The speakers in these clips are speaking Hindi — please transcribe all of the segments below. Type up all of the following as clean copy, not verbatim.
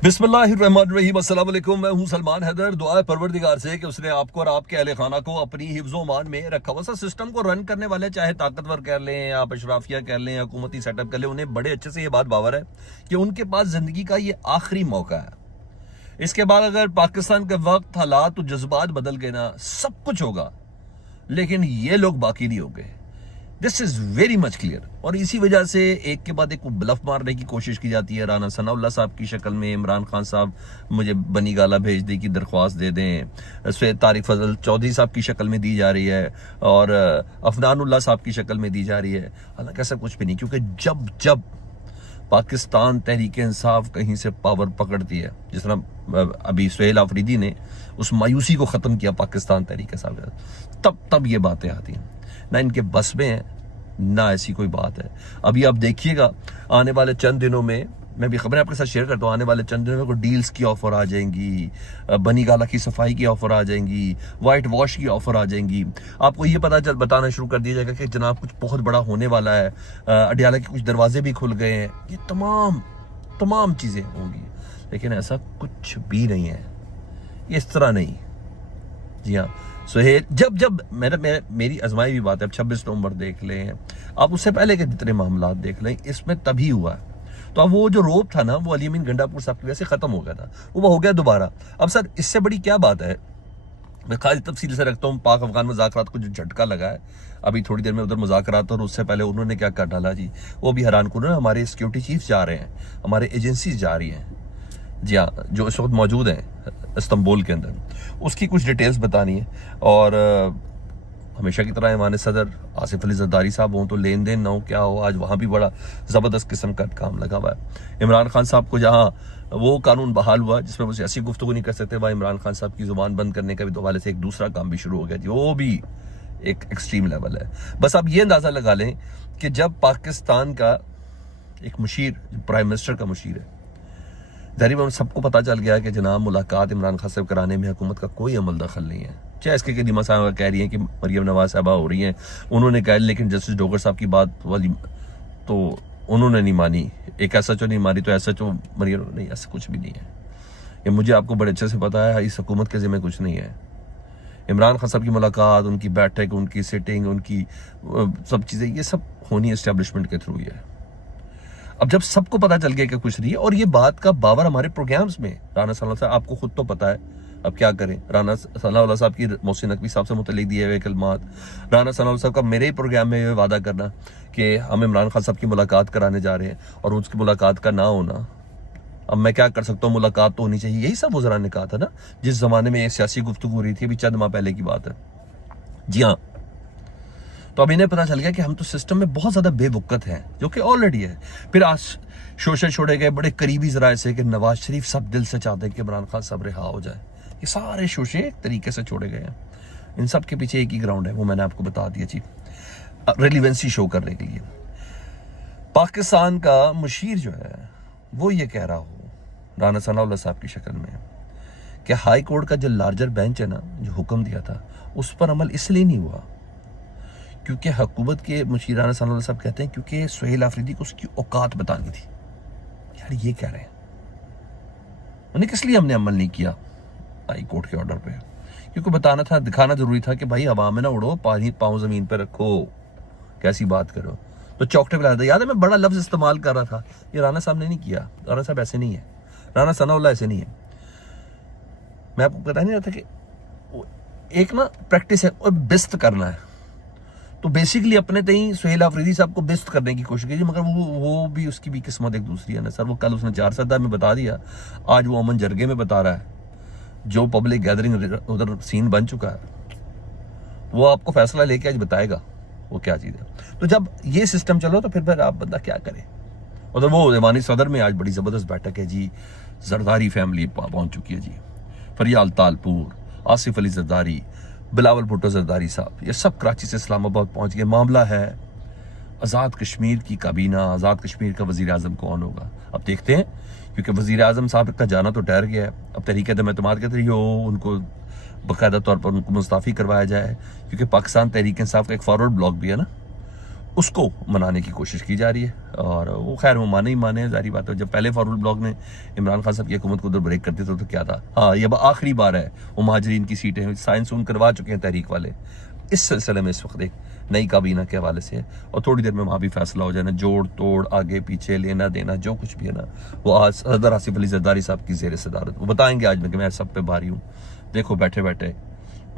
बिस्मिल्लाहिर्रहमानिर्रहीम, अस्सलाम वालेकुम। मैं हूं सलमान हैदर। दुआ है परवरदिगार से कि उसने आपको और आपके अहले खाना को अपनी हिफ्ज़ो मान में रखा हुआ। सिस्टम को रन करने वाले चाहे ताकतवर कह लें या अशराफिया कह लें या हुकूमती सेटअप कर लें, उन्हें बड़े अच्छे से ये बात बावर है कि उनके पास ज़िंदगी का ये आखिरी मौका है। इसके बाद अगर पाकिस्तान के वक्त, हालात और जज्बात बदल गए ना, सब कुछ होगा, लेकिन ये लोग बाकी नहीं होंगे। This is very much clear. और इसी वजह से एक के बाद एक ब्लफ मारने की कोशिश की जाती है। राना सनाउल्लाह साहब की शक्ल में इमरान खान साहब मुझे बनी गाला भेज दी की दरख्वास्त दे दें, सैयद तारिक फजल चौधरी साहब की शक्ल में दी जा रही है और अफनानुल्लाह साहब की शक्ल में दी जा रही है। हालांकि ऐसा कुछ भी नहीं, क्योंकि जब जब पाकिस्तान तहरीक इंसाफ कहीं से पावर पकड़ती है, जिस तरह अभी सुहेल आफरीदी ने उस मायूसी को ख़त्म किया पाकिस्तान तहरीक इंसाफ, तब ये बातें आती हैं। ना इनके बस में है, ना ऐसी कोई बात है। अभी आप देखिएगा आने वाले चंद दिनों में, मैं भी खबरें आपके साथ शेयर करता हूँ, आने वाले चंद दिनों में कोई डील्स की ऑफर आ जाएंगी, बनी गाला की सफाई की ऑफर आ जाएंगी, वाइट वॉश की ऑफर आ जाएंगी। आपको ये बताना शुरू कर दिया जाएगा कि जनाब कुछ बहुत बड़ा होने वाला है, अडियाला के कुछ दरवाजे भी खुल गए हैं। ये तमाम चीज़ें होंगी, लेकिन ऐसा कुछ भी नहीं है। ये इस तरह नहीं। जी हाँ सुहेल, जब मेरी आजमाई भी बात है, अब 26 नवंबर देख लें, आप उससे पहले के जितने मामला देख लें, इसमें तभी हुआ। तो अब वो जो रोप था ना, वो अली अमीन गंडापुर साहब की वजह से खत्म हो गया था, वो हो गया दोबारा। अब सर इससे बड़ी क्या बात है, मैं खाली तफसील से रखता हूँ। पाक अफगान मुज़ाकरात को जो झटका लगा है, अभी थोड़ी देर में उधर मुज़ाकरात, और उससे पहले उन्होंने क्या कर डाला जी, वो भी हैरान करो। हमारे सिक्योरिटी चीफ जा रहे हैं, हमारे एजेंसीज जा रही हैं, जी हाँ, जो इस वक्त मौजूद हैं इस्तांबुल के अंदर, उसकी कुछ डिटेल्स बतानी है। और हमेशा की तरह ईमान सदर आसिफ अली जरदारी साहब हों तो लेन देन ना हो, क्या हो, आज वहाँ भी बड़ा ज़बरदस्त किस्म का काम लगा हुआ है। इमरान खान साहब को जहाँ वो कानून बहाल हुआ जिसमें वो ऐसी गुफ्तगू नहीं कर सकते, वह इमरान खान साहब की ज़ुबान बंद करने का भी हवाले से एक दूसरा काम भी शुरू हो गया जी, वो भी एक एक्सट्रीम लेवल है। बस आप ये अंदाज़ा लगा लें कि जब पाकिस्तान का एक मुशीर, प्राइम मिनिस्टर का मुशीर है, तकरीबन सबको पता चल गया कि जनाब मुलाकात इमरान खान साहब कराने में हुकूमत का कोई अमल दखल नहीं है। चाहे इसके कदीमा साहब कह रही हैं कि मरियम नवाज साहबा हो रही हैं, उन्होंने कहा, लेकिन जस्टिस डोगर साहब की बात वाली तो उन्होंने नहीं मानी, एक SHO नहीं मानी तो SHO मरियम नहीं, ऐसा कुछ भी नहीं है। ये मुझे आपको बड़े अच्छे से पता है, इस हुकूमत के ज़िम्मे कुछ नहीं है। इमरान खान साहब की मुलाकात, उनकी बैठक, उनकी सिटिंग, उनकी सब चीज़ें, ये सब होनी इस्टेब्लिशमेंट के थ्रू ही है। अब जब सबको पता चल गया कि कुछ नहीं है, और ये बात का बावर हमारे प्रोग्राम्स में, राना सनाउल्लाह साहब, आपको खुद तो पता है, अब क्या करें, राना सनाउल्लाह साहब की मोहसिन नकवी साहब से मुतल्लिक दिए हुए कलमात, राना सनाउल्लाह साहब का मेरे ही प्रोग्राम में ये वादा करना कि हम इमरान खान साहब की मुलाकात कराने जा रहे हैं, और उसकी मुलाकात का ना होना। अब मैं क्या कर सकता हूँ, मुलाकात तो होनी चाहिए, यही सब वज़रा ने कहा था ना, जिस जमाने में ये सियासी गुफ्तगू हो रही थी, अभी चंद माह पहले की बात है। जी हाँ, तो अब इन्हें पता चल गया कि हम तो सिस्टम में बहुत ज़्यादा बेवकत हैं, जो कि ऑलरेडी है। फिर आज शोशे छोड़े गए बड़े करीबी ज़राए से कि नवाज शरीफ सब दिल से चाहते हैं कि इमरान खान साहब रिहा हो जाए। ये सारे शोशे एक तरीके से छोड़े गए हैं। इन सब के पीछे एक ही ग्राउंड है, वो मैंने आपको बता दिया जी, रेलिवेंसी शो करने के लिए। पाकिस्तान का मुशीर जो है वो ये कह रहा हो राना सनाउल्लाह साहब की शक्ल में कि हाई कोर्ट का जो लार्जर बेंच है ना, जो हुक्म दिया था, उस पर अमल इसलिए नहीं हुआ क्योंकि हुकूमत के मुशीर राना सनाउल्लाह साहब कहते हैं क्योंकि सुहेल आफरीदी को उसकी औकात बतानी थी। यार ये कह रहे हैं, उन्हें किस लिए हमने अमल नहीं किया हाई कोर्ट के ऑर्डर पे, क्योंकि बताना था, दिखाना जरूरी था कि भाई हवा में ना उड़ो, पाँव जमीन पे रखो, कैसी बात करो। तो चौकटे पे लाया, याद है मैं बड़ा लफ्ज इस्तेमाल कर रहा था, ये राना साहब ने नहीं किया। राना साहब ऐसे नहीं है, राना सनाउल्लाह ऐसे नहीं है। मैं आपको बता नहीं रहा था कि एक ना प्रैक्टिस है और बिस्त करना है, तो बेसिकली अपने तई सुहेल आफरीदी साहब को बिस्त करने की कोशिश की, मगर वो भी, उसकी भी किस्मत एक दूसरी है ना सर। वो कल उसने 4 सदा में बता दिया, आज वो अमन जरगे में बता रहा है, जो पब्लिक गैदरिंग उधर सीन बन चुका है, वो आपको फैसला लेके आज बताएगा वो क्या चीज़ है। तो जब ये सिस्टम चलो तो फिर आप बंदा क्या करे। उधर वो ईमानी सदर में आज बड़ी ज़बरदस्त बैठक है जी, जरदारी फैमिली पहुँच चुकी है जी, फरियाल तालपुर, आसिफ अली जरदारी, बिलावल भुट्टो जरदारी साहब, ये सब कराची से इस्लामाबाद पहुंच गए। मामला है आज़ाद कश्मीर की काबीना, आज़ाद कश्मीर का वज़ीर आज़म कौन होगा। अब देखते हैं, क्योंकि वज़ीर आज़म साहब का जाना तो ठहर गया है। अब तहरीक एतमाद के जरिए उनको बाकायदा तौर पर उनको मुस्ताफ़ी करवाया जाए, क्योंकि पाकिस्तान तहरीक इंसाफ का एक फॉरवर्ड ब्लॉक भी है ना, उसको मनाने की कोशिश की जा रही है। और वो खैर वो माने ही माने, जारी बात है। जब पहले फारूल ब्लॉक ने इमरान खान साहब की हुकूमत को उधर ब्रेक करते थे तो क्या था, हाँ ये आखिरी बार है वो महाजरीन की सीटें साइंस उन करवा चुके हैं तहरीक वाले। इस सिलसिले में इस वक्त एक नई काबीना के हवाले से और थोड़ी देर में वहाँ भी फैसला हो जाना, जोड़ तोड़ आगे पीछे लेना देना जो कुछ भी है ना, वो आज सदर आसिफ अली जरदारी साहब की जेर सदारत वो बताएंगे आज मैं कि मैं सब पे भारी हूँ। देखो बैठे बैठे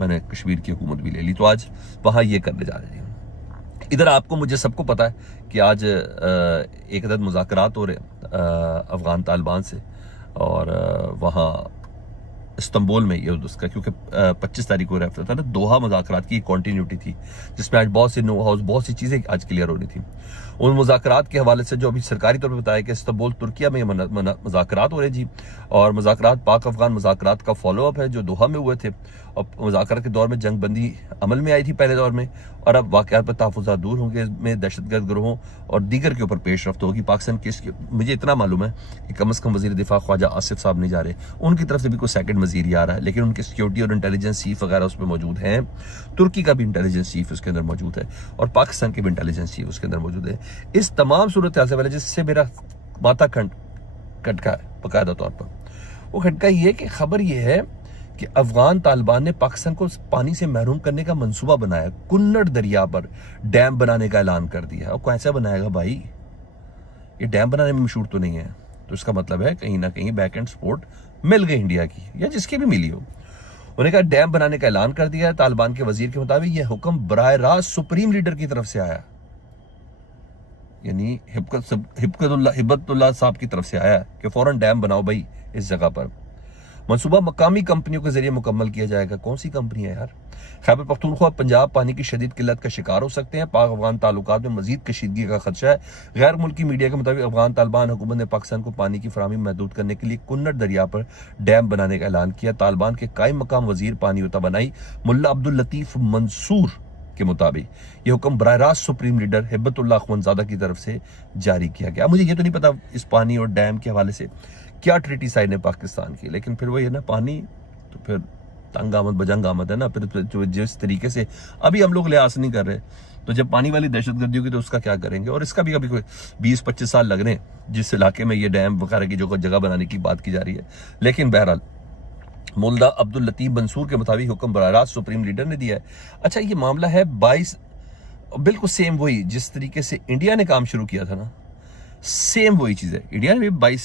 मैंने कश्मीर की हुकूमत भी ले ली, तो आज वहाँ ये करने जा रहे हैं। इधर आपको मुझे सबको पता है कि आज एक अदद मुज़ाकरात हो रहे अफ़गान तालिबान से, और वहाँ इस्तांबुल में ये उसका, क्योंकि 25 तारीख को रेफर था ना, दोहा मुज़ाकरात की कंटिन्यूटी थी जिसमें आज बहुत सी नो हाउस बहुत सी चीज़ें आज क्लियर होनी थी। उन मुज़ाकरात के हवाले से जो अभी सरकारी तौर पर बताया कि इस्तांबुल तुर्किया में मुज़ाकरात हो रहे जी, और मुज़ाकरात पाक अफगान मुज़ाकरात का फॉलोअप है जो दोहा में हुए थे। और मुज़ाकरात के दौर में जंग बंदी अमल में आई थी पहले दौर में, और अब वाक़यात पर तहफ़्फ़ुज़ात दूर होंगे, में दहशतगर्द गिरोहों और दीगर के ऊपर पेश रफ्त होगी। पाकिस्तान किस, मुझे इतना मालूम है कि कम अज़ कम वज़ीर दिफा ख्वाजा आसिफ साहब नहीं जा रहे, उनकी तरफ से भी कोई सेकंड वज़ीर ही आ रहा है, लेकिन उनकी सिक्योरिटी और इंटेलिजेंस चीफ वगैरह उसमें मौजूद हैं। तुर्की का भी इंटेलिजेंस चीफ उसके अंदर मौजूद है और पाकिस्तान के भी इंटेलिजेंस चीफ उसके अंदर मौजूद है। इस तमाम सूरत हाल से पहले जिससे मेरा माथा खटका है बाकायदा तौर पर, वो खटका ये कि खबर ये है कि अफगान तालिबान ने पाकिस्तान को पानी से महरूम करने का मंसूबा बनाया, कुन्नड़ दरिया पर डैम बनाने का ऐलान कर दिया। और कैसे बनाएगा भाई, ये डैम बनाने में मशहूर तो नहीं है, तो इसका मतलब है कहीं ना कहीं बैक एंड सपोर्ट मिल गई इंडिया की या जिसकी भी मिली हो। उन्होंने कहा डैम बनाने का ऐलान कर दिया है। तालिबान के वजीर के मुताबिक यह हुक्म बराह रास्त सुप्रीम लीडर की तरफ से आया, यानी हिब्बतुल्लाह साहब की तरफ से आया कि फौरन डैम बनाओ भाई इस जगह पर। मंसूबा मकामी कंपनियों के जरिए मुकम्मल किया जाएगा। कौन सी कंपनी है यार? खैबर पख्तूनख्वा पंजाब पानी की शदीद किल्लत का शिकार हो सकते हैं। पाक अफगान ताल्लुकात में मजीद कशीदगी का खदशा है। गैर मुल्की मीडिया के मुताबिक अफगान तालिबान हुकूमत ने पाकिस्तान को पानी की फराहमी महदूद करने के लिए कुन्नड़ दरिया पर डैम बनाने का ऐलान किया। तालिबान के कायम मकाम वजीर पानी तवानाई मुल्ला अब्दुल लतीफ मंसूर के मुताबिक यह हुक्म बराह रास्त सुप्रीम लीडर हिब्बतुल्लाह अखवंजादा की तरफ से जारी किया गया। मुझे ये तो नहीं पता इस पानी और डैम के हवाले से क्या ट्रीटी साइन है पाकिस्तान की, लेकिन फिर वो ये ना पानी तो फिर तंग आमद बजंग आमद है ना। फिर जो जिस तरीके से अभी हम लोग लिहाज नहीं कर रहे, तो जब पानी वाली दहशतगर्दी होगी तो उसका क्या करेंगे। और इसका भी कभी कोई 20-25 साल लग रहे हैं जिस इलाके में ये डैम वगैरह की जो जगह बनाने की बात की जा रही है। लेकिन बहरहाल मुल्ला अब्दुल लतीफ मंसूर के मुताबिक हुक्म बराह रास्त सुप्रीम लीडर ने दिया है। अच्छा, ये मामला है 22, बिल्कुल सेम वही जिस तरीके से इंडिया ने काम शुरू किया था ना, सेम वही चीज़ है। इंडिया ने भी 22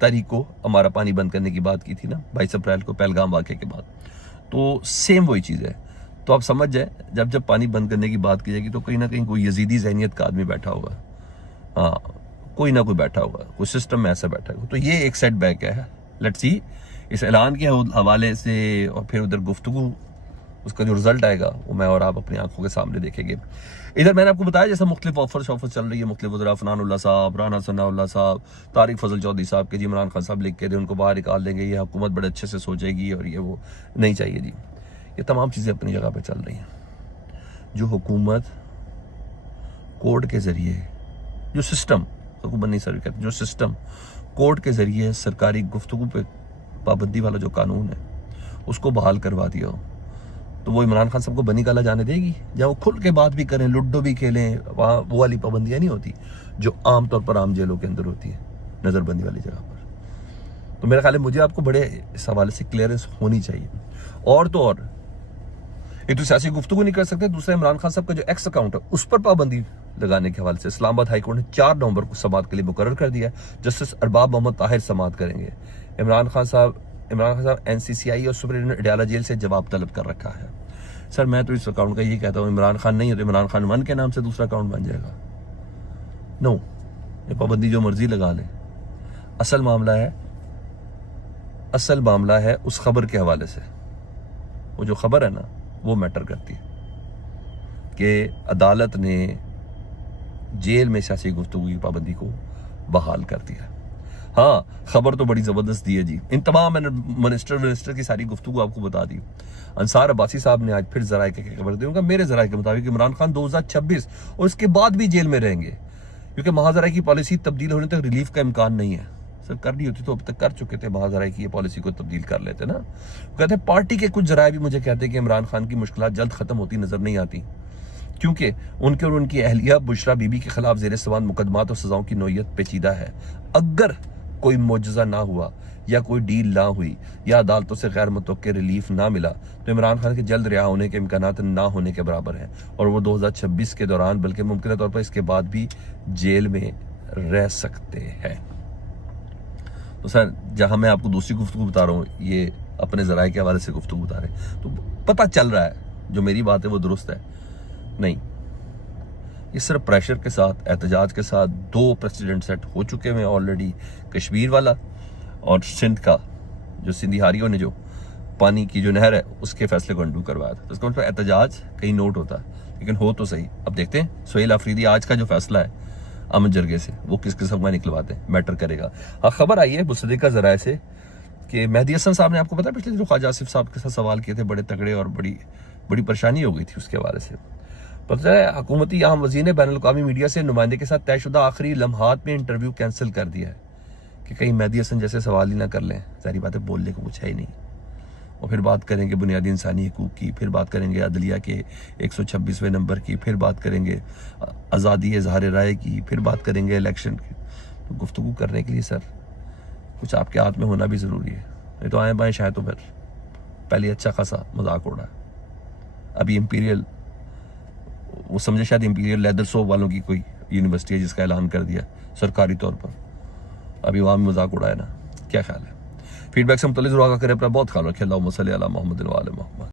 तारीख को हमारा पानी बंद करने की बात की थी ना, 22 अप्रैल को पहलगाम वाक़े के बाद, तो सेम वही चीज़ है। तो आप समझ जाए जब पानी बंद करने की बात की जाएगी तो कहीं ना कहीं कोई यजीदी ज़हनियत का आदमी बैठा होगा, हाँ कोई ना कोई बैठा होगा, कोई सिस्टम में ऐसा बैठा होगा। तो ये एक सेट बैक है। लेट्स सी इस ऐलान के हवाले से, और फिर उधर गुफ्तगू उसका जो रिजल्ट आएगा वो मैं और आप अपनी आंखों के सामने देखेंगे। इधर मैंने आपको बताया जैसा मुख्तलिफ ऑफर चल रही है, मुख्तलिफ वज़रा फनानुल्लाह साहब, राना सनाउल्लाह साहब, तारिक फजल चौधरी साहब के जी इमरान खान साहब लिख के दे उनको बाहर निकाल देंगे, ये हुकूमत बड़े अच्छे से सोचेगी और ये वो नहीं चाहिए जी। ये तमाम चीज़ें अपनी जगह पर चल रही हैं। जो हुकूमत कोर्ट के ज़रिए, जो सिस्टम, हुकूमत नहीं सर कहते, जो सिस्टम कोर्ट के ज़रिए सरकारी गुफ्तगू पे पाबंदी वाला जो कानून है उसको बहाल करवा दिया हो, तो वो इमरान खान साहब को बनी काला जाने देगी? जहाँ वो खुल के बात भी करें, लुड्डो भी खेलें, वहाँ वो वाली पाबंदियाँ नहीं होती जो आमतौर पर आम जेलों के अंदर होती है नज़रबंदी वाली जगह पर। तो मेरा ख्याल है मुझे आपको बड़े इस हवाले से क्लियरेंस होनी चाहिए। और तो और एक तो सियासी गुफ्तगू नहीं कर सकते, दूसरा इमरान खान साहब का जो एक्स अकाउंट है उस पर पाबंदी लगाने के हवाले से इस्लामाबाद हाईकोर्ट ने 4 नवंबर को समाअत के लिए मुकर्रर कर दिया। जस्टिस अरबाब मोहम्मद ताहिर समाअत करेंगे। इमरान खान साहब NCCI और सुप्रीम अडयाला जेल से जवाब तलब कर रखा है। सर मैं तो इस अकाउंट का ये कहता हूँ, इमरान खान नहीं है तो इमरान खान 1 के नाम से दूसरा अकाउंट बन जाएगा। नो, ये पाबंदी जो मर्जी लगा ले, असल मामला है उस खबर के हवाले से। वो जो खबर है ना वो मैटर करती है कि अदालत ने जेल में सियासी गुफ्तगू की पाबंदी को बहाल कर दिया। हाँ, खबर तो बड़ी ज़बरदस्त दी है जी। इन तमाम मिनिस्टर की सारी गुफ्तगू आपको बता दी। अंसार अब्बासी साहब ने आज फिर ज़राए की खबर दी, उनका मेरे ज़राए के मुताबिक इमरान खान 2026 और इसके बाद भी जेल में रहेंगे, क्योंकि महाजराई की पॉलिसी तब्दील होने तक रिलीफ का इम्कान नहीं है। सर करनी होती तो अब तक कर चुके थे, महाजराई की ये पॉलिसी को तब्दील कर लेते ना। कहते हैं पार्टी के कुछ ज़राए भी मुझे कहते हैं कि इमरान खान की मुश्किलात जल्द ख़त्म होती नज़र नहीं आती, क्योंकि उनके और उनकी अहलिया बुशरा बीबी के खिलाफ ज़ेर सवाल मुकदमात और सजाओं की नौयत पेचीदा है। अगर कोई मुआवजा ना हुआ या कोई डील ना हुई या अदालतों से गैर मुतवक्किल रिलीफ ना मिला तो इमरान खान के जल्द रिहा होने के इम्कानात ना होने के बराबर हैं और वो 2026 के दौरान बल्कि मुमकिन तौर पर इसके बाद भी जेल में रह सकते हैं। तो सर जहां मैं आपको दूसरी गुफ्तगू बता रहा हूँ, ये अपने ज़राए के हवाले से गुफ्तगू बता रहे हैं, तो पता चल रहा है जो मेरी बात है वो दुरुस्त है नहीं। इस सिर्फ प्रेशर के साथ, एहतजाज के साथ 2 प्रेसिडेंट सेट हो चुके हैं ऑलरेडी, कश्मीर वाला और सिंध का, जो सिंधिहारियों ने जो पानी की जो नहर है उसके फैसले को अंडू करवाया था। तो इसका मतलब एहतजाज कहीं नोट होता है, लेकिन हो तो सही। अब देखते हैं सुहेल आफरीदी आज का जो फैसला है अमन जरगे से वो किस किस्म का निकलवाते हैं, मैटर करेगा। हाँ, खबर आई है मुसद्दिका ज़राए से कि मेहदी हसन साहब ने, आपको पता है पिछले दिनों ख्वाजा आसिफ साहब के साथ सवाल किए थे बड़े तगड़े और बड़ी परेशानी हो गई थी उसके हवाले से। पता है हुकूमती अहम वज़ीर ने बैनुल-अक़वामी मीडिया से नुमाइंदे के साथ तयशुदा आखिरी लम्हात में इंटरव्यू कैंसिल कर दिया है कि कहीं मेहदी हसन जैसे सवाल ही ना कर लें। सारी बातें बोलने को कुछ है ही नहीं। और फिर बात करेंगे बुनियादी इंसानी हकूक़ की, फिर बात करेंगे अदलिया के 126वें नंबर की, फिर बात करेंगे आज़ादी इज़हार राय की, फिर बात करेंगे इलेक्शन की। तो गुफ्तगू करने के लिए सर कुछ आपके हाथ में होना भी ज़रूरी है। नहीं तो आए बाएँ शायद तो फिर पहले अच्छा खासा मजाक उड़ा। अभी इंपीरियल, वो समझे शायद इंपीरियल लेदर सोप वालों की कोई यूनिवर्सिटी है जिसका ऐलान कर दिया सरकारी तौर पर, अभी वहाँ में मजाक उड़ाया ना। क्या ख्याल है? फीडबैक से मुतल्लिक़ ज़रूर आगाह करें। अपना बहुत ख्याल रखें। अल्लाहुम्मा सल्ली अला मुहम्मद व आले मुहम्मद।